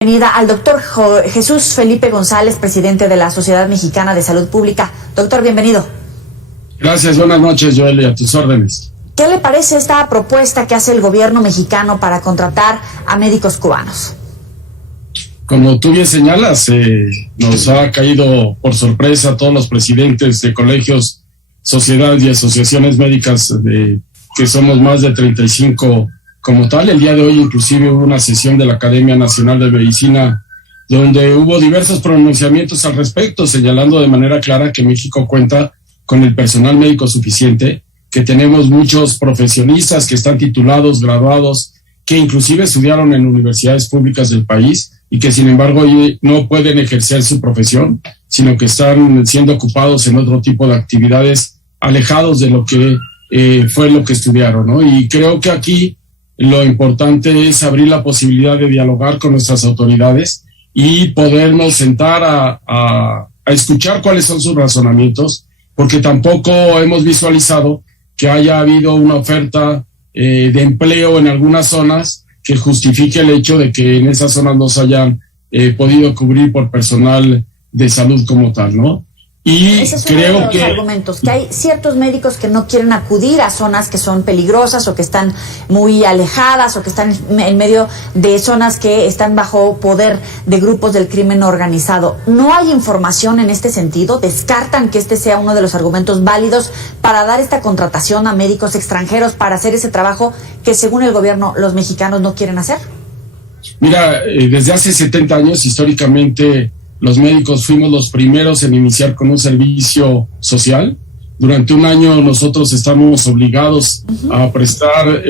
Bienvenida al doctor Jesús Felipe González, presidente de la Sociedad Mexicana de Salud Pública. Doctor, bienvenido. Gracias, buenas noches, Joel, y a tus órdenes. ¿Qué le parece esta propuesta que hace el gobierno mexicano para contratar a médicos cubanos? Como tú bien señalas, nos ha caído por sorpresa a todos los presidentes de colegios, sociedades y asociaciones médicas, que somos más de 35 como tal. El día de hoy inclusive hubo una sesión de la Academia Nacional de Medicina donde hubo diversos pronunciamientos al respecto, señalando de manera clara que México cuenta con el personal médico suficiente, que tenemos muchos profesionistas que están titulados, graduados, que inclusive estudiaron en universidades públicas del país y que sin embargo hoy no pueden ejercer su profesión, sino que están siendo ocupados en otro tipo de actividades alejados de lo que fue lo que estudiaron, ¿no? Y creo que aquí lo importante es abrir la posibilidad de dialogar con nuestras autoridades y podernos sentar a escuchar cuáles son sus razonamientos, porque tampoco hemos visualizado que haya habido una oferta de empleo en algunas zonas que justifique el hecho de que en esas zonas no se hayan podido cubrir por personal de salud como tal, ¿no? Y ese es creo uno de los argumentos, que hay ciertos médicos que no quieren acudir a zonas que son peligrosas o que están muy alejadas o que están en medio de zonas que están bajo poder de grupos del crimen organizado. ¿No hay información en este sentido? ¿Descartan que este sea uno de los argumentos válidos para dar esta contratación a médicos extranjeros para hacer ese trabajo que según el gobierno los mexicanos no quieren hacer? Mira, desde hace 70 años históricamente los médicos fuimos los primeros en iniciar con un servicio social. Durante un año nosotros estamos obligados a prestar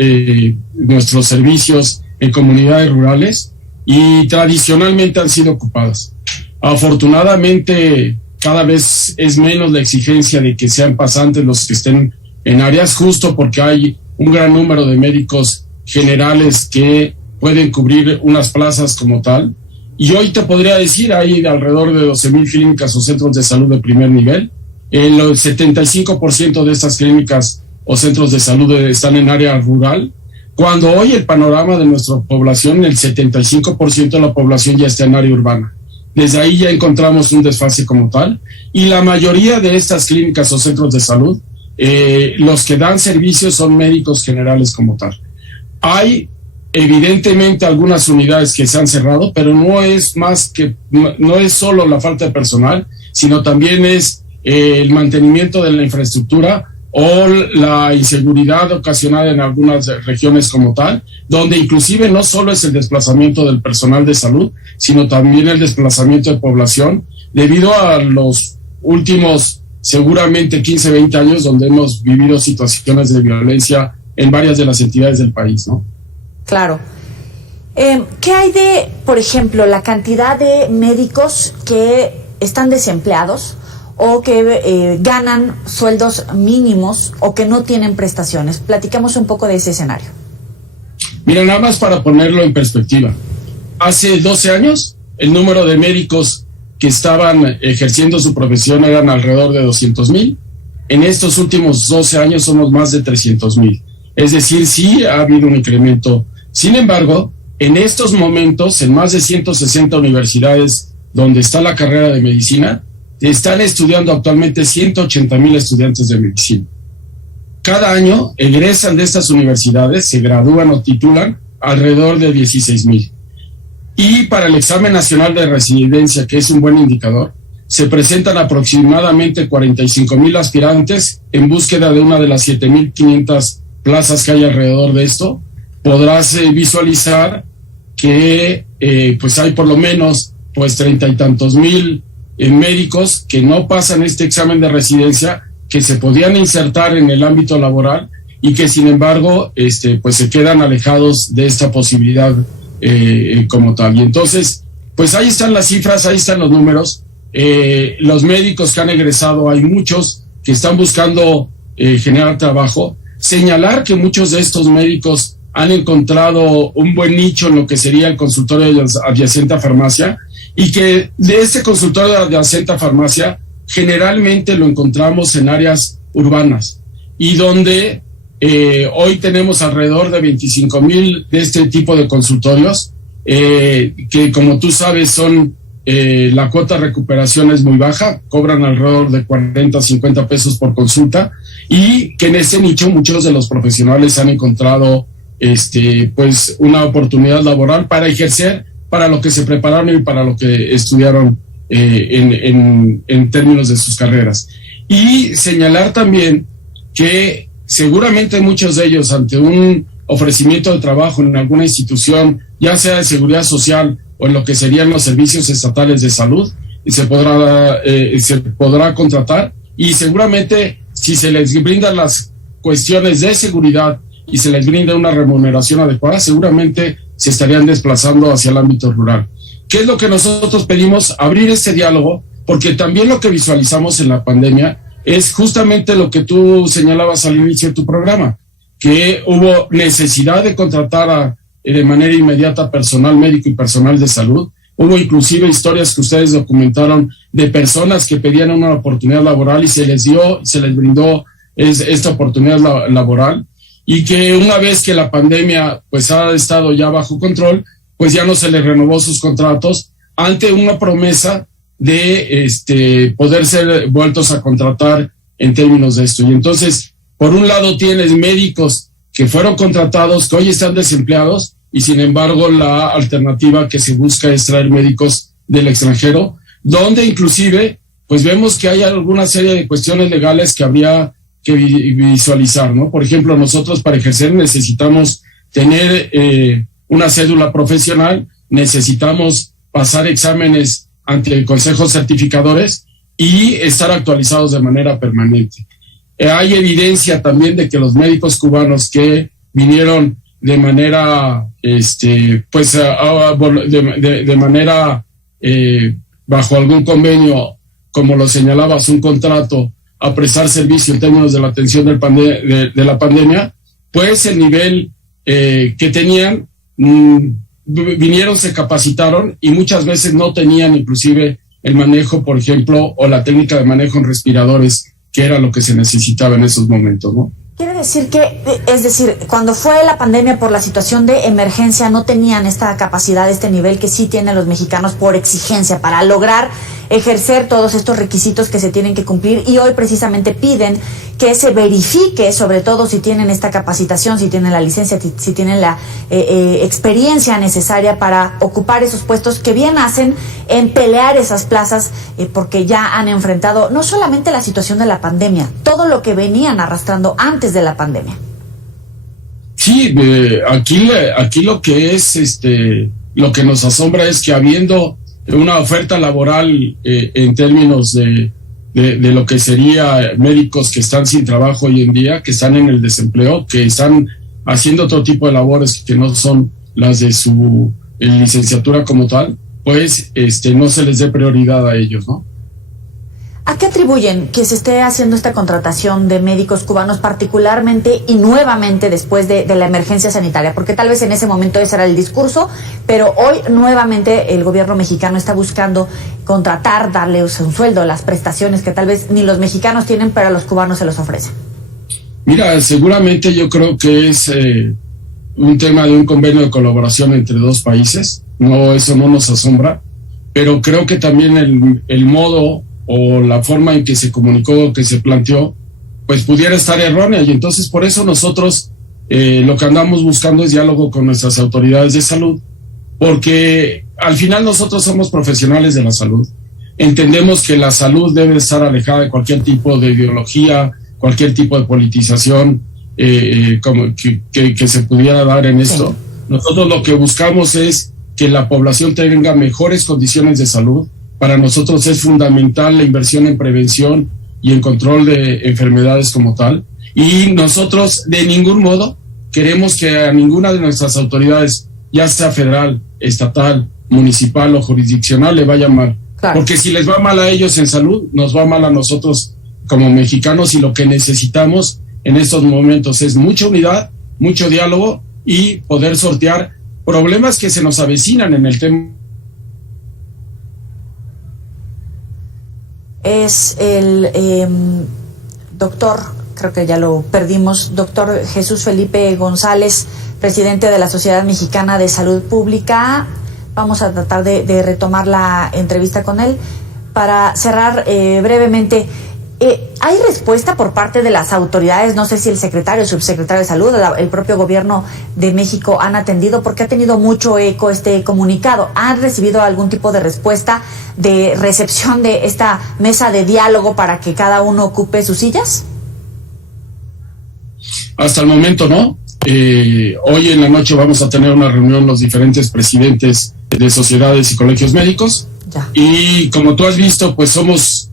nuestros servicios en comunidades rurales y tradicionalmente han sido ocupadas. Afortunadamente cada vez es menos la exigencia de que sean pasantes los que estén en áreas, justo porque hay un gran número de médicos generales que pueden cubrir unas plazas como tal. Y hoy te podría decir, hay alrededor de 12,000 clínicas o centros de salud de primer nivel. El 75% de estas clínicas o centros de salud están en área rural, cuando hoy el panorama de nuestra población, el 75% de la población ya está en área urbana. Desde ahí ya encontramos un desfase como tal, y la mayoría de estas clínicas o centros de salud, los que dan servicios son médicos generales como tal. Hay evidentemente algunas unidades que se han cerrado, pero no es solo la falta de personal, sino también es el mantenimiento de la infraestructura o la inseguridad ocasionada en algunas regiones como tal, donde inclusive no solo es el desplazamiento del personal de salud, sino también el desplazamiento de población, debido a los últimos seguramente 15, 20 años donde hemos vivido situaciones de violencia en varias de las entidades del país, ¿no? Claro. ¿Qué hay de, por ejemplo, la cantidad de médicos que están desempleados o que ganan sueldos mínimos o que no tienen prestaciones? Platicamos un poco de ese escenario. Mira, nada más para ponerlo en perspectiva. Hace 12 años, el número de médicos que estaban ejerciendo su profesión eran alrededor de 200,000. En estos últimos 12 años somos más de 300,000. Es decir, sí ha habido un incremento. Sin embargo, en estos momentos, en más de 160 universidades donde está la carrera de medicina, están estudiando actualmente 180,000 estudiantes de medicina. Cada año egresan de estas universidades, se gradúan o titulan alrededor de 16,000. Y para el examen nacional de residencia, que es un buen indicador, se presentan aproximadamente 45,000 aspirantes en búsqueda de una de las 7,500 plazas que hay alrededor de esto. Podrás visualizar que pues hay por lo menos 30 y tantos mil médicos que no pasan este examen de residencia, que se podían insertar en el ámbito laboral y que sin embargo pues se quedan alejados de esta posibilidad como tal. Y entonces pues ahí están las cifras, ahí están los números. Los médicos que han egresado, hay muchos que están buscando generar trabajo. Señalar que muchos de estos médicos han encontrado un buen nicho en lo que sería el consultorio adyacente a farmacia, y que de este consultorio adyacente a farmacia generalmente lo encontramos en áreas urbanas, y donde hoy tenemos alrededor de 25,000 de este tipo de consultorios, que como tú sabes son, la cuota de recuperación es muy baja, cobran alrededor de 40, 50 pesos por consulta, y que en ese nicho muchos de los profesionales han encontrado pues una oportunidad laboral para ejercer para lo que se prepararon y para lo que estudiaron en términos de sus carreras. Y señalar también que seguramente muchos de ellos, ante un ofrecimiento de trabajo en alguna institución, ya sea de seguridad social o en lo que serían los servicios estatales de salud, se podrá contratar, y seguramente si se les brindan las cuestiones de seguridad y se les brinda una remuneración adecuada, seguramente se estarían desplazando hacia el ámbito rural. ¿Qué es lo que nosotros pedimos? Abrir este diálogo, porque también lo que visualizamos en la pandemia es justamente lo que tú señalabas al inicio de tu programa, que hubo necesidad de contratar de manera inmediata personal médico y personal de salud. Hubo inclusive historias que ustedes documentaron de personas que pedían una oportunidad laboral y se les brindó esta oportunidad laboral, y que una vez que la pandemia pues ha estado ya bajo control, pues ya no se les renovó sus contratos ante una promesa de poder ser vueltos a contratar en términos de esto. Y entonces, por un lado tienes médicos que fueron contratados, que hoy están desempleados, y sin embargo la alternativa que se busca es traer médicos del extranjero, donde inclusive pues vemos que hay alguna serie de cuestiones legales que habría que visualizar, ¿no? Por ejemplo, nosotros para ejercer necesitamos tener una cédula profesional, necesitamos pasar exámenes ante el Consejo Certificadores y estar actualizados de manera permanente. Hay evidencia también de que los médicos cubanos que vinieron de manera, pues, de manera bajo algún convenio, como lo señalabas, un contrato a prestar servicio en términos de la atención de la pandemia, pues el nivel que tenían, vinieron, se capacitaron y muchas veces no tenían inclusive el manejo, por ejemplo, o la técnica de manejo en respiradores, que era lo que se necesitaba en esos momentos, ¿no? Quiere decir que, es decir, cuando fue la pandemia por la situación de emergencia no tenían esta capacidad, este nivel que sí tienen los mexicanos por exigencia para lograr ejercer todos estos requisitos que se tienen que cumplir, y hoy precisamente piden que se verifique sobre todo si tienen esta capacitación, si tienen la licencia, si tienen la experiencia necesaria para ocupar esos puestos que bien hacen en pelear esas plazas, porque ya han enfrentado no solamente la situación de la pandemia, todo lo que venían arrastrando antes de la pandemia. Sí, aquí lo que es lo que nos asombra es que habiendo una oferta laboral en términos de lo que sería médicos que están sin trabajo hoy en día, que están en el desempleo, que están haciendo otro tipo de labores que no son las de su licenciatura como tal, pues no se les dé prioridad a ellos, ¿no? ¿A qué atribuyen que se esté haciendo esta contratación de médicos cubanos particularmente y nuevamente después de la emergencia sanitaria? Porque tal vez en ese momento ese era el discurso, pero hoy nuevamente el gobierno mexicano está buscando contratar, darles un sueldo, las prestaciones que tal vez ni los mexicanos tienen, pero a los cubanos se los ofrecen. Mira, seguramente yo creo que es un tema de un convenio de colaboración entre dos países. No, eso no nos asombra, pero creo que también el modo o la forma en que se comunicó, que se planteó, pues pudiera estar errónea, y entonces por eso nosotros lo que andamos buscando es diálogo con nuestras autoridades de salud, porque al final nosotros somos profesionales de la salud, entendemos que la salud debe estar alejada de cualquier tipo de ideología, cualquier tipo de politización como que se pudiera dar en esto. Nosotros lo que buscamos es que la población tenga mejores condiciones de salud. Para nosotros es fundamental la inversión en prevención y en control de enfermedades como tal. Y nosotros de ningún modo queremos que a ninguna de nuestras autoridades, ya sea federal, estatal, municipal o jurisdiccional, le vaya mal. Claro. Porque si les va mal a ellos en salud, nos va mal a nosotros como mexicanos, y lo que necesitamos en estos momentos es mucha unidad, mucho diálogo y poder sortear problemas que se nos avecinan en el tema. Es el doctor creo que ya lo perdimos. Doctor Jesús Felipe González, presidente de la Sociedad Mexicana de Salud Pública. Vamos a tratar de retomar la entrevista con él. Para cerrar brevemente, ¿hay respuesta por parte de las autoridades? No sé si el secretario, el subsecretario de Salud, el propio gobierno de México han atendido, porque ha tenido mucho eco este comunicado. ¿Han recibido algún tipo de respuesta, de recepción de esta mesa de diálogo para que cada uno ocupe sus sillas? Hasta el momento no. Hoy en la noche vamos a tener una reunión los diferentes presidentes de sociedades y colegios médicos. Ya. Y como tú has visto, pues somos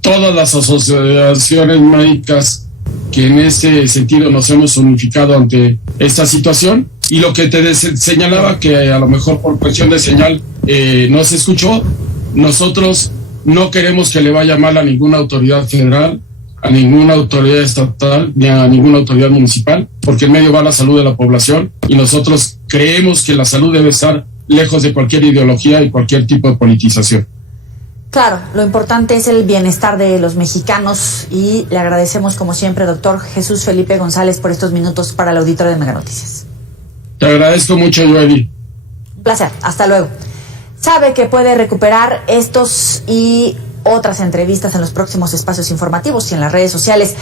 todas las asociaciones médicas que en ese sentido nos hemos unificado ante esta situación. Y lo que te señalaba, que a lo mejor por cuestión de señal no se escuchó, nosotros no queremos que le vaya mal a ninguna autoridad federal, a ninguna autoridad estatal, ni a ninguna autoridad municipal, porque en medio va la salud de la población y nosotros creemos que la salud debe estar lejos de cualquier ideología y cualquier tipo de politización. Claro, lo importante es el bienestar de los mexicanos y le agradecemos como siempre, doctor Jesús Felipe González, por estos minutos para el auditorio de Mega Noticias. Te agradezco mucho, Joely. Un placer, hasta luego. Sabe que puede recuperar estos y otras entrevistas en los próximos espacios informativos y en las redes sociales.